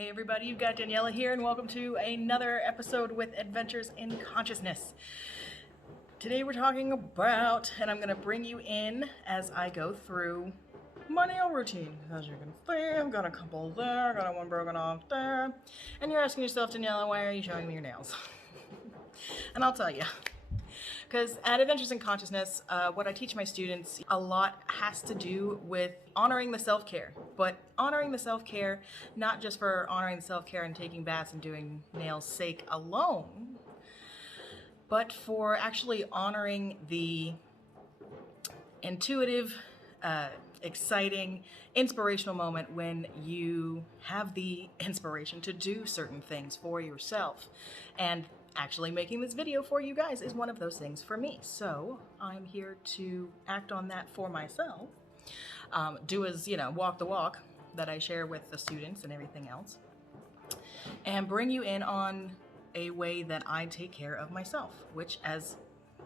Hey everybody, you've got Daniela here and welcome to another episode with Adventures in Consciousness. Today we're talking about, and I'm going to bring you in as I go through my nail routine. As you can see, I've got a couple there, got one broken off there. And you're asking yourself, Daniela, why are you showing me your nails? And I'll tell you. Because at Adventures in Consciousness, what I teach my students, a lot has to do with honoring the self-care. But honoring the self-care, not just for honoring the self-care and taking baths and doing nails sake alone, but for actually honoring the intuitive, exciting, inspirational moment when you have the inspiration to do certain things for yourself. And actually making this video for you guys is one of those things for me. So I'm here to act on that for myself. Do as, walk the walk that I share with the students and everything else. And bring you in on a way that I take care of myself, which as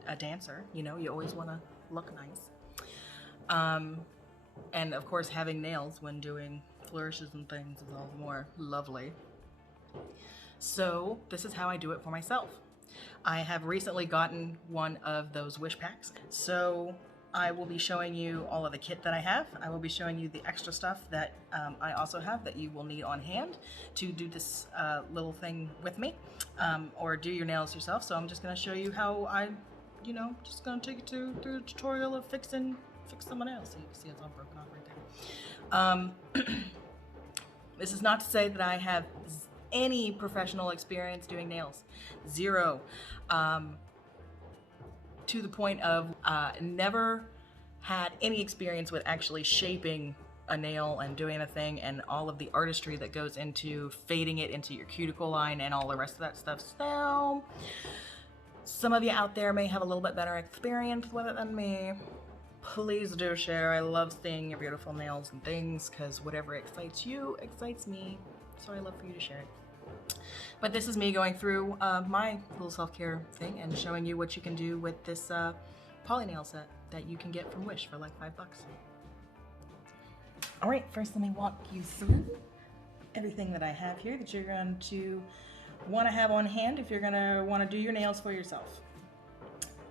a dancer, you always want to look nice. And of course having nails when doing flourishes and things is all the more lovely. So this is how I do it for myself. I have recently gotten one of those wish packs. So I will be showing you all of the kit that I have. I will be showing you the extra stuff that I also have that you will need on hand to do this little thing with me, or do your nails yourself. So I'm just gonna show you how I, just gonna take you through the tutorial of fix someone else. So you can see it's all broken off right there. This is not to say that I have any professional experience doing nails. Zero. To the point of never had any experience with actually shaping a nail and doing a thing and all of the artistry that goes into fading it into your cuticle line and all the rest of that stuff. So some of you out there may have a little bit better experience with it than me. Please do share. I love seeing your beautiful nails and things because whatever excites you excites me. So I love for you to share it. But this is me going through my little self-care thing and showing you what you can do with this poly nail set that you can get from Wish for like $5. All right, first let me walk you through everything that I have here that you're going to want to have on hand if you're going to want to do your nails for yourself.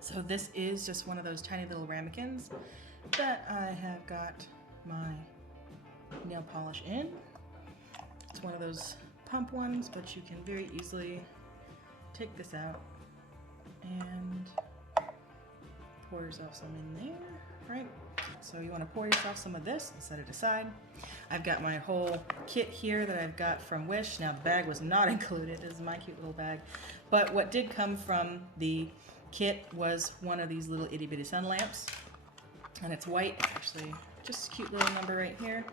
So this is just one of those tiny little ramekins that I have got my nail polish in. It's one of those pump ones, but you can very easily take this out and pour yourself some in there, right? So you want to pour yourself some of this and set it aside. I've got my whole kit here that I've got from Wish. Now the bag was not included. This is my cute little bag. But what did come from the kit was one of these little itty bitty sun lamps. And it's white, actually just a cute little number right here.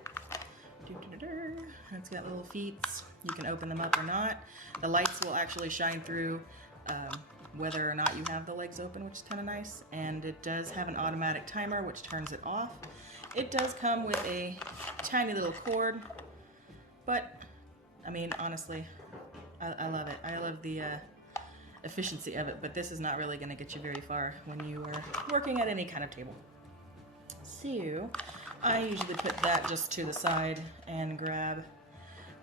It's got little feet. You can open them up or not. The lights will actually shine through whether or not you have the legs open, which is kind of nice. And it does have an automatic timer which turns it off. It does come with a tiny little cord, but I mean honestly, I love it. I love the efficiency of it, but this is not really going to get you very far when you are working at any kind of table. So I usually put that just to the side and grab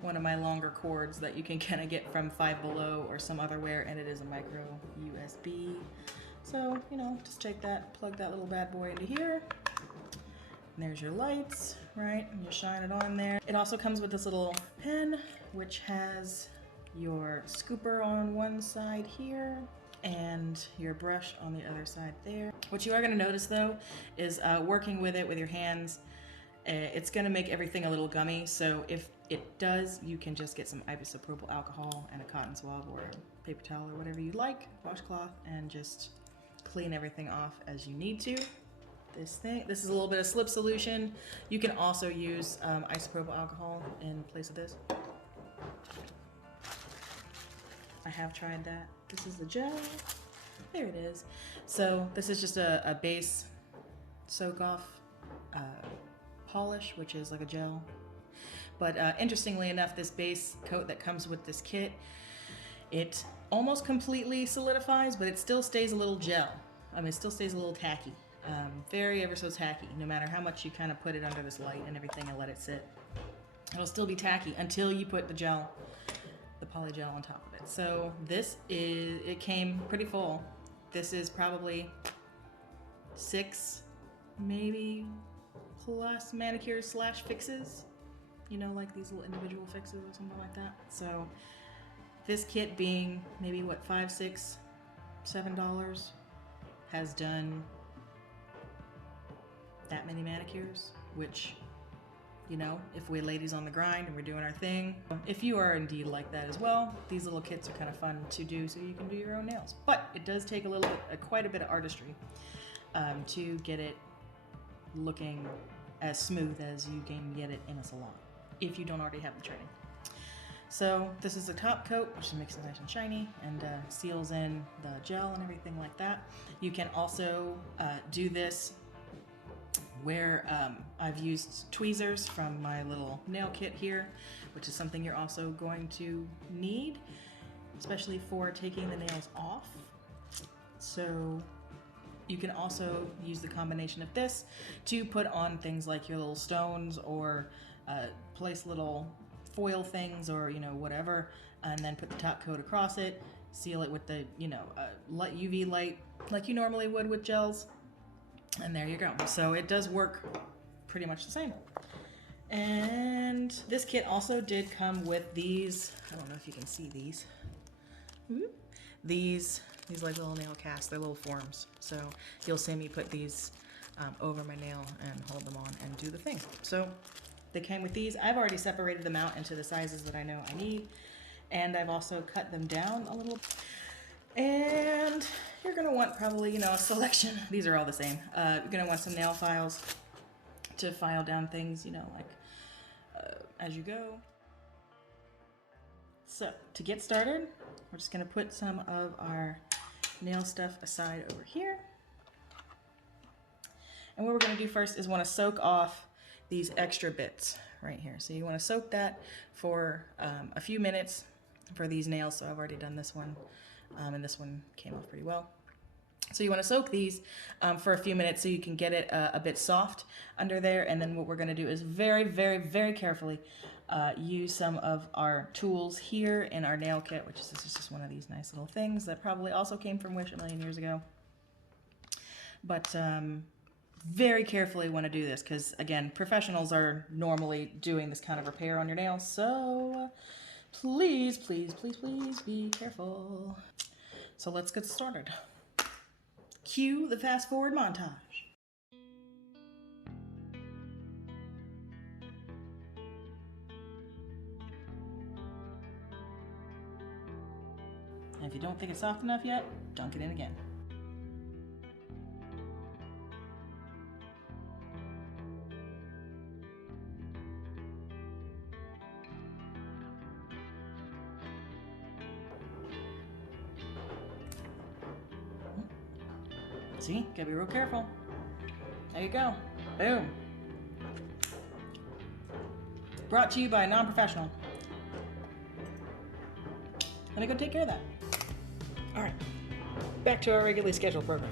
one of my longer cords that you can kind of get from Five Below or some other where, and it is a micro USB. So, just take that, plug that little bad boy into here. And there's your lights, right? And you shine it on there. It also comes with this little pen, which has your scooper on one side here and your brush on the other side there. What you are going to notice though is working with it with your hands, it's going to make everything a little gummy. So if it does, you can just get some isopropyl alcohol and a cotton swab or a paper towel or whatever you like, washcloth, and just clean everything off as you need to. This is a little bit of slip solution. You can also use isopropyl alcohol in place of this. I have tried that. This is the gel. There it is. So this is just a base soak off polish, which is like a gel. But interestingly enough, this base coat that comes with this kit, it almost completely solidifies, but it still stays a little gel. I mean, it still stays a little tacky. Very ever so tacky, no matter how much you kind of put it under this light and everything and let it sit. It'll still be tacky until you put the gel, the poly gel on top of it. So it came pretty full. This is probably 6, maybe plus manicures slash fixes. You know, like these little individual fixes or something like that. So this kit being maybe what, $5, $6, $7 has done that many manicures, which, you know, if we're ladies on the grind and we're doing our thing, if you are indeed like that as well, these little kits are kind of fun to do so you can do your own nails. But it does take a little bit, quite a bit of artistry to get it looking as smooth as you can get it in a salon, if you don't already have the training. So this is the top coat, which makes it nice and shiny and seals in the gel and everything like that. You can also do this where I've used tweezers from my little nail kit here, which is something you're also going to need, especially for taking the nails off. So you can also use the combination of this to put on things like your little stones, or place little foil things, or, you know, whatever, and then put the top coat across it, seal it with the, you know, light UV light like you normally would with gels, and there you go. So it does work pretty much the same. And this kit also did come with these, I don't know if you can see these. These like little nail casts, they're little forms. So you'll see me put these over my nail and hold them on and do the thing. So they came with these. I've already separated them out into the sizes that I know I need, and I've also cut them down a little. And you're gonna want probably, you know, a selection. These are all the same. You're gonna want some nail files to file down things, you know, like as you go. So to get started, we're just gonna put some of our nail stuff aside over here. And what we're gonna do first is wanna soak off these extra bits right here. So you wanna soak that for a few minutes for these nails. So I've already done this one, and this one came off pretty well. So you wanna soak these for a few minutes so you can get it a bit soft under there. And then what we're gonna do is very, very, very carefully use some of our tools here in our nail kit, which is just one of these nice little things that probably also came from Wish a million years ago. But very carefully want to do this, because again, professionals are normally doing this kind of repair on your nails. So please, please, please, please be careful. So let's get started. Cue the fast forward montage. And if you don't think it's soft enough yet, dunk it in again. See, gotta be real careful. There you go. Boom. Brought to you by a non-professional. Let me go take care of that. All right, back to our regularly scheduled program.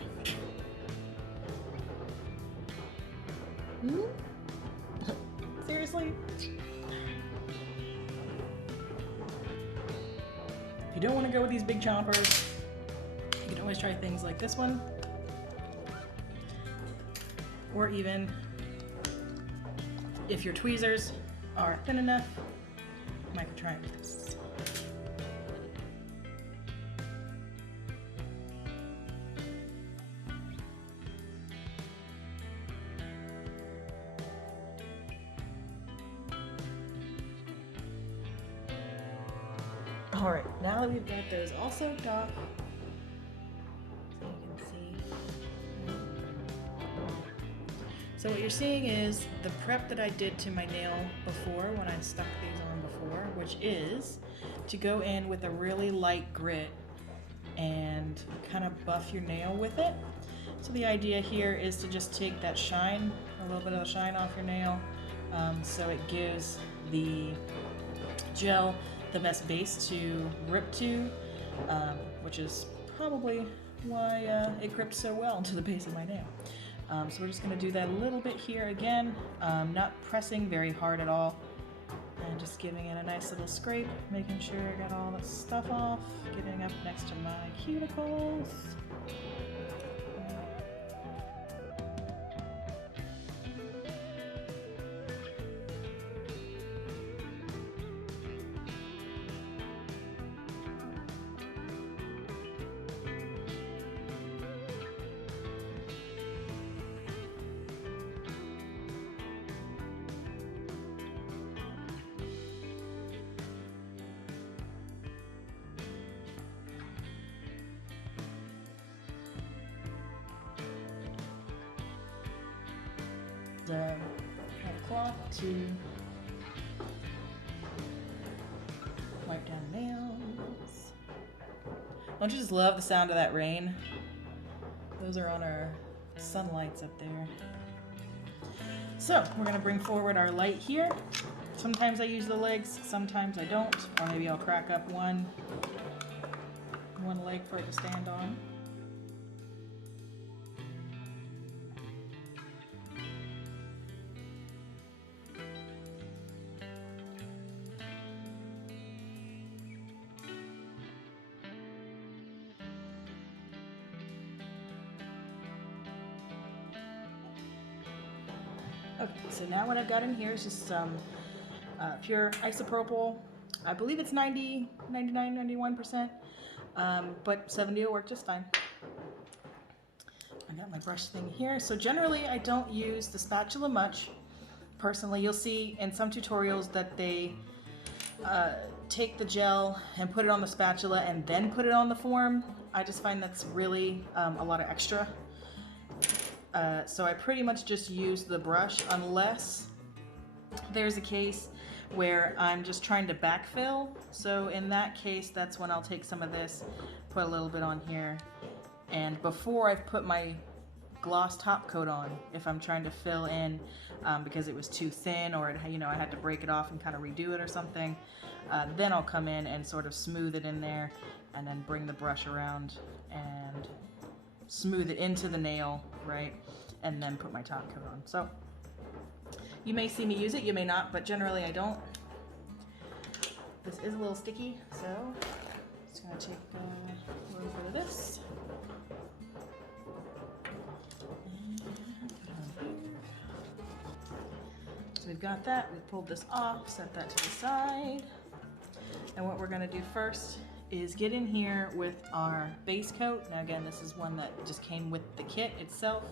Seriously? If you don't want to go with these big chompers, you can always try things like this one. Or even, if your tweezers are thin enough, you might try this. All right, now that we've got those all soaked off, so you can see. So what you're seeing is the prep that I did to my nail before when I stuck these on before, which is to go in with a really light grit and kind of buff your nail with it. So the idea here is to just take that shine, a little bit of the shine off your nail, so it gives the gel the best base to grip to, which is probably why it gripped so well to the base of my nail. So we're just going to do that a little bit here again, not pressing very hard at all, And just giving it a nice little scrape, making sure I got all the stuff off, getting up next to my cuticles. Have a cloth to wipe down nails. Don't you just love the sound of that rain? Those are on our sunlights up there. So we're gonna bring forward our light here. Sometimes I use the legs, sometimes I don't, or maybe I'll crack up one leg for it to stand on. Okay, so now what I've got in here is just some pure isopropyl. I believe it's 90, 99, 91%, but 70 will work just fine. I got my brush thing here. So generally I don't use the spatula much. Personally, you'll see in some tutorials that they take the gel and put it on the spatula and then put it on the form. I just find that's really a lot of extra. So I pretty much just use the brush unless there's a case where I'm just trying to backfill. So in that case, that's when I'll take some of this, put a little bit on here, and before I've put my gloss top coat on, if I'm trying to fill in because it was too thin, or it, I had to break it off and kind of redo it or something, then I'll come in and sort of smooth it in there and then bring the brush around and smooth it into the nail, right? And then put my top coat on. So you may see me use it, you may not, but generally I don't. This is a little sticky, so just gonna take a little bit of this. And put it on here. So we've got that, we've pulled this off, set that to the side. And what we're gonna do first is get in here with our base coat. Now again, this is one that just came with the kit itself.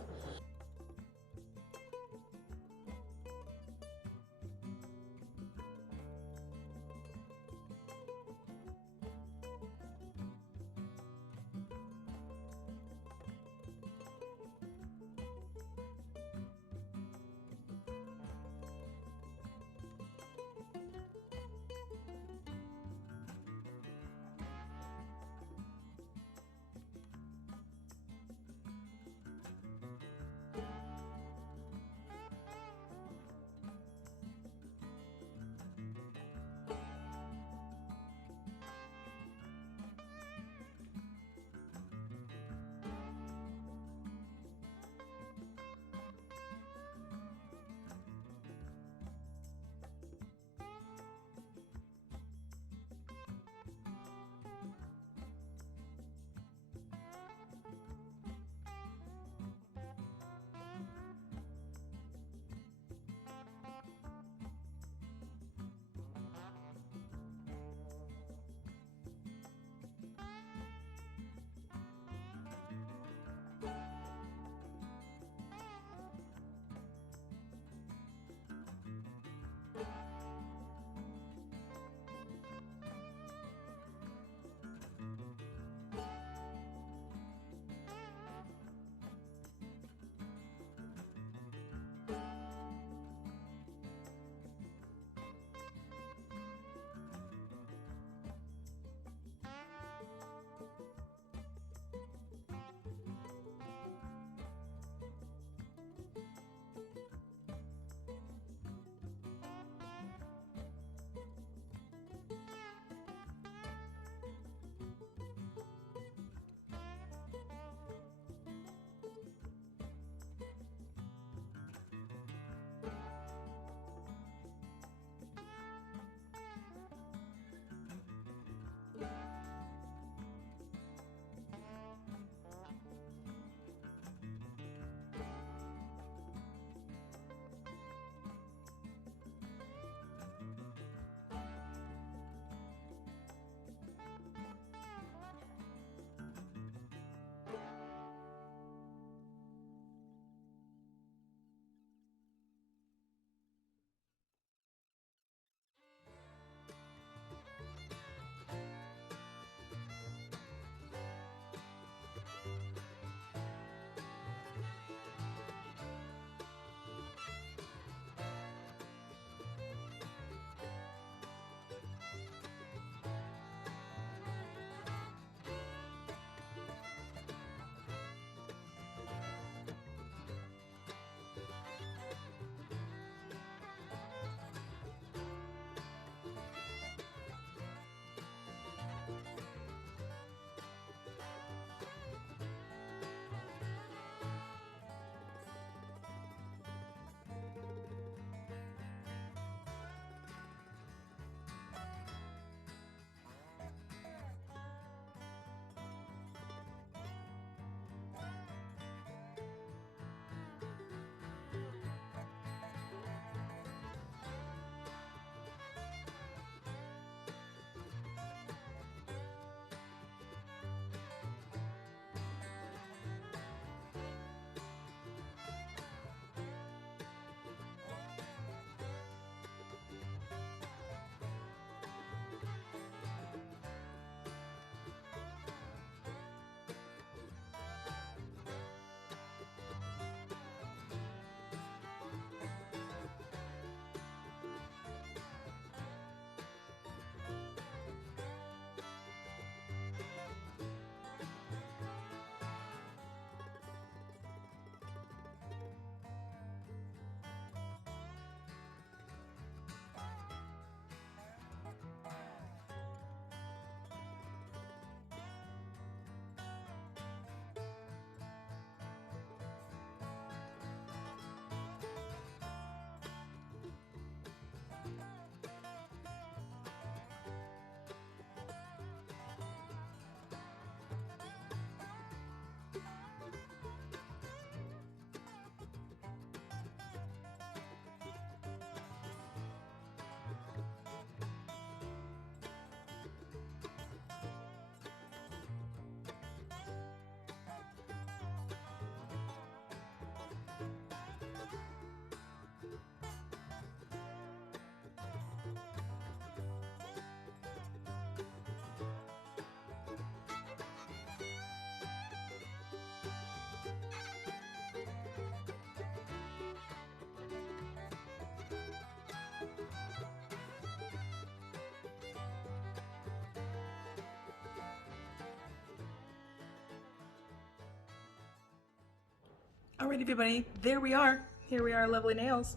Alright everybody, there we are. Here we are, lovely nails.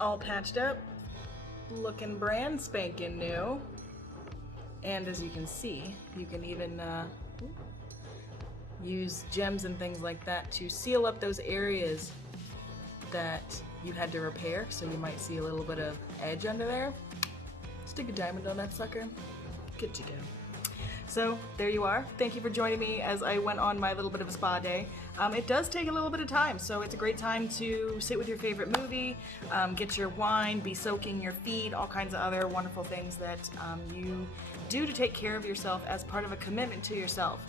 All patched up, looking brand spanking new. And as you can see, you can even use gems and things like that to seal up those areas that you had to repair. So you might see a little bit of edge under there. Stick a diamond on that sucker. Good to go. So there you are. Thank you for joining me as I went on my little bit of a spa day. It does take a little bit of time, so it's a great time to sit with your favorite movie, get your wine, be soaking your feet, all kinds of other wonderful things that you do to take care of yourself as part of a commitment to yourself.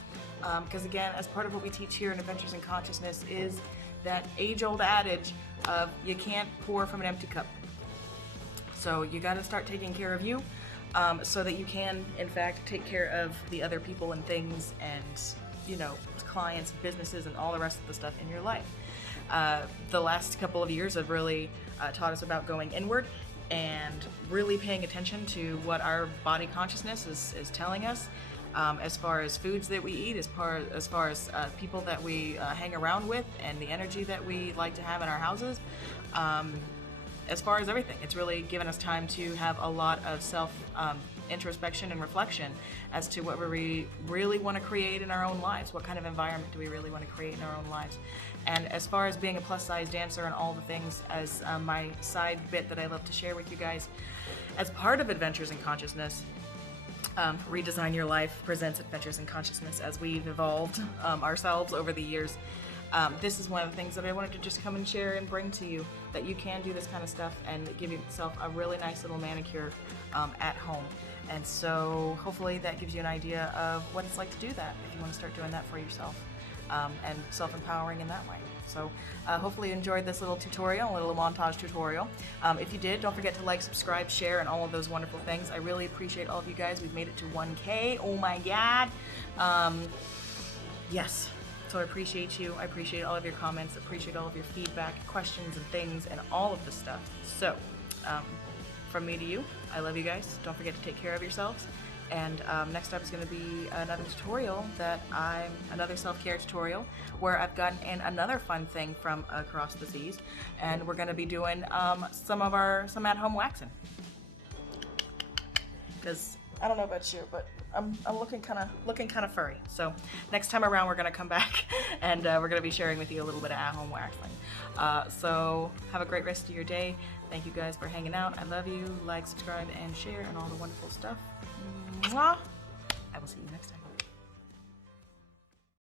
Because again, as part of what we teach here in Adventures in Consciousness is that age-old adage of you can't pour from an empty cup. So you got to start taking care of you. So that you can, in fact, take care of the other people and things and, you know, clients, businesses, and all the rest of the stuff in your life. The last couple of years have really taught us about going inward and really paying attention to what our body consciousness is telling us, as far as foods that we eat, as far as people that we hang around with, and the energy that we like to have in our houses. As far as everything, it's really given us time to have a lot of self introspection and reflection as to what we really want to create in our own lives. What kind of environment do we really want to create in our own lives? And as far as being a plus-size dancer and all the things as my side bit that I love to share with you guys, as part of Adventures in Consciousness, Redesign Your Life presents Adventures in Consciousness as we've evolved ourselves over the years. This is one of the things that I wanted to just come and share and bring to you, that you can do this kind of stuff and give yourself a really nice little manicure at home. And so hopefully that gives you an idea of what it's like to do that if you want to start doing that for yourself, and self-empowering in that way. So hopefully you enjoyed this little tutorial, a little montage tutorial. If you did, don't forget to like, subscribe, share, and all of those wonderful things. I really appreciate all of you guys. We've made it to 1K. Oh my God. Yes. So I appreciate you. I appreciate all of your comments. Appreciate all of your feedback, questions, and things, and all of the stuff. So, from me to you, I love you guys. Don't forget to take care of yourselves. And next up is going to be another tutorial another self-care tutorial where I've gotten in another fun thing from across the seas, and we're going to be doing some at-home waxing. Because I don't know about you, but I'm looking kind of furry. So next time around, we're gonna come back and we're gonna be sharing with you a little bit of at-home waxing. So have a great rest of your day. Thank you guys for hanging out. I love you. Like, subscribe, and share, and all the wonderful stuff. Mwah! I will see you next time.